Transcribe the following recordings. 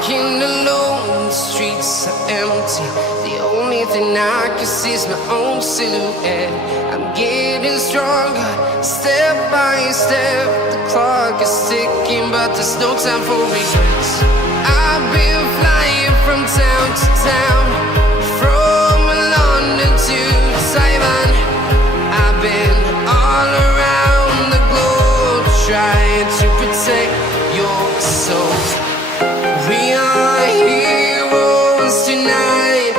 Walking alone, the streets are empty. The only thing I can see is my own silhouette. I'm getting stronger, step by step. The clock is ticking, but there's no time for regrets. I've been flying from town to town, from London to Taiwan. I've been all around the globe, trying to protect your soul. We are heroes tonight.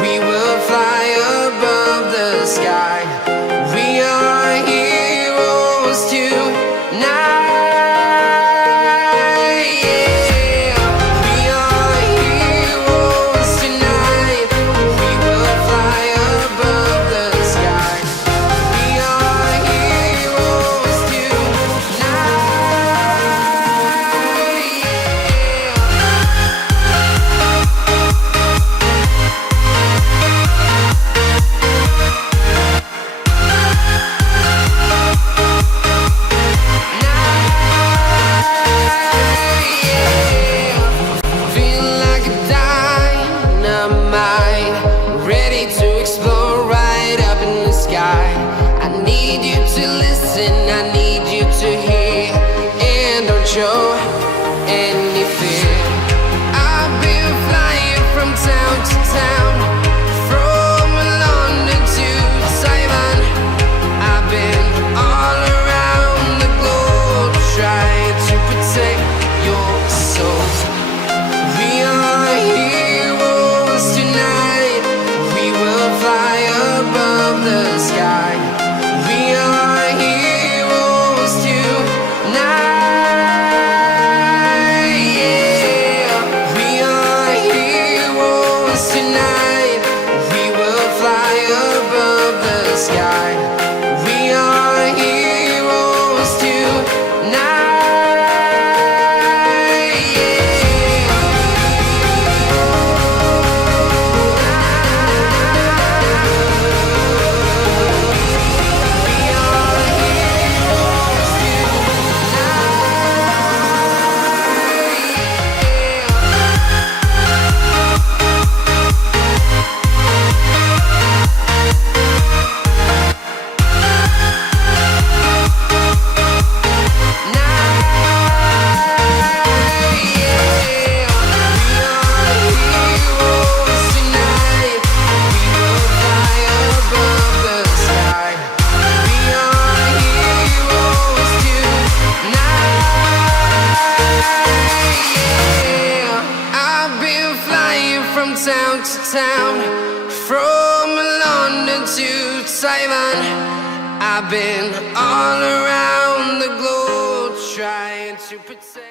We will fly above the sky. We are heroes tonight. Yeah. We are heroes tonight. We will fly above the sky. We are heroes tonight. Show any fear. I've been flying from town to town, from London to Taiwan. I've been all around the globe, trying to protect your soul. We are heroes tonight. We will fly above the sky. We are heroes tonight. Tonight, we will fly above the sky. We are heroes tonight. Town to town, from London to Taiwan. I've been all around the globe, trying to protect.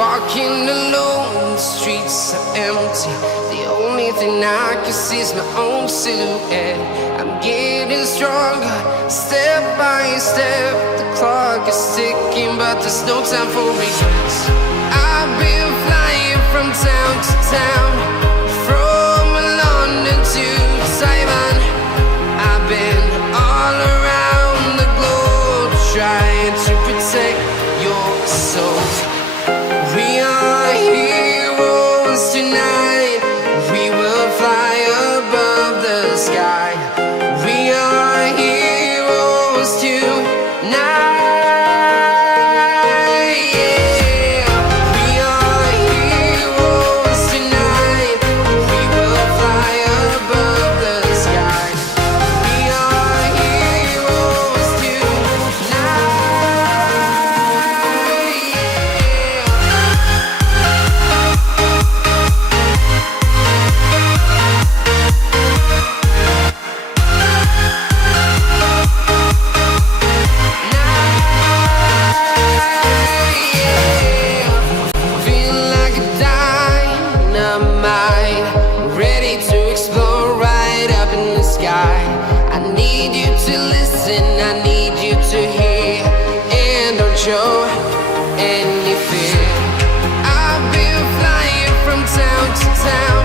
Walking alone, the streets are empty. The only thing I can see is my own silhouette. I'm getting stronger, step by step. The clock is ticking, but there's no time for regrets. I've been flying from town to town, from London to Taiwan. I've been all around the globe, trying to protect your soul. We are heroes tonight. We will fly above the sky. We are heroes tonight. Yeah. We are heroes tonight. We will fly above the sky. We are heroes tonight. Show any fear. I've been flying from town to town,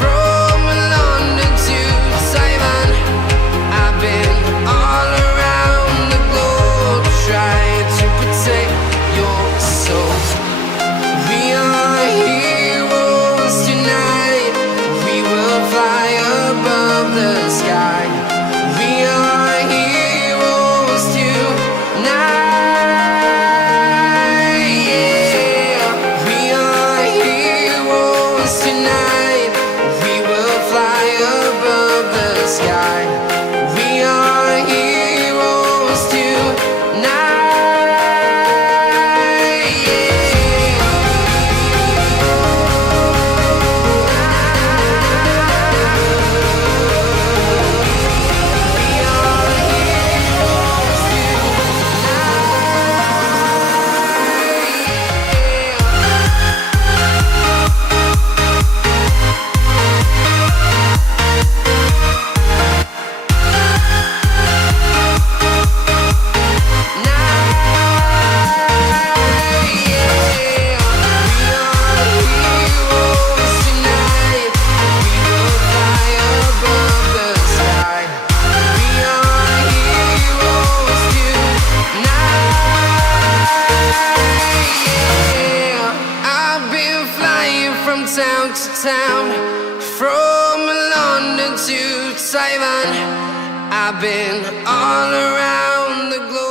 from London to Taiwan. I've been all around the globe, trying to protect your soul. We are heroes tonight. We will fly above the sky. We are heroes tonight. Sky. We are heroes tonight. From town to town, from London to Taiwan. I've been all around the globe.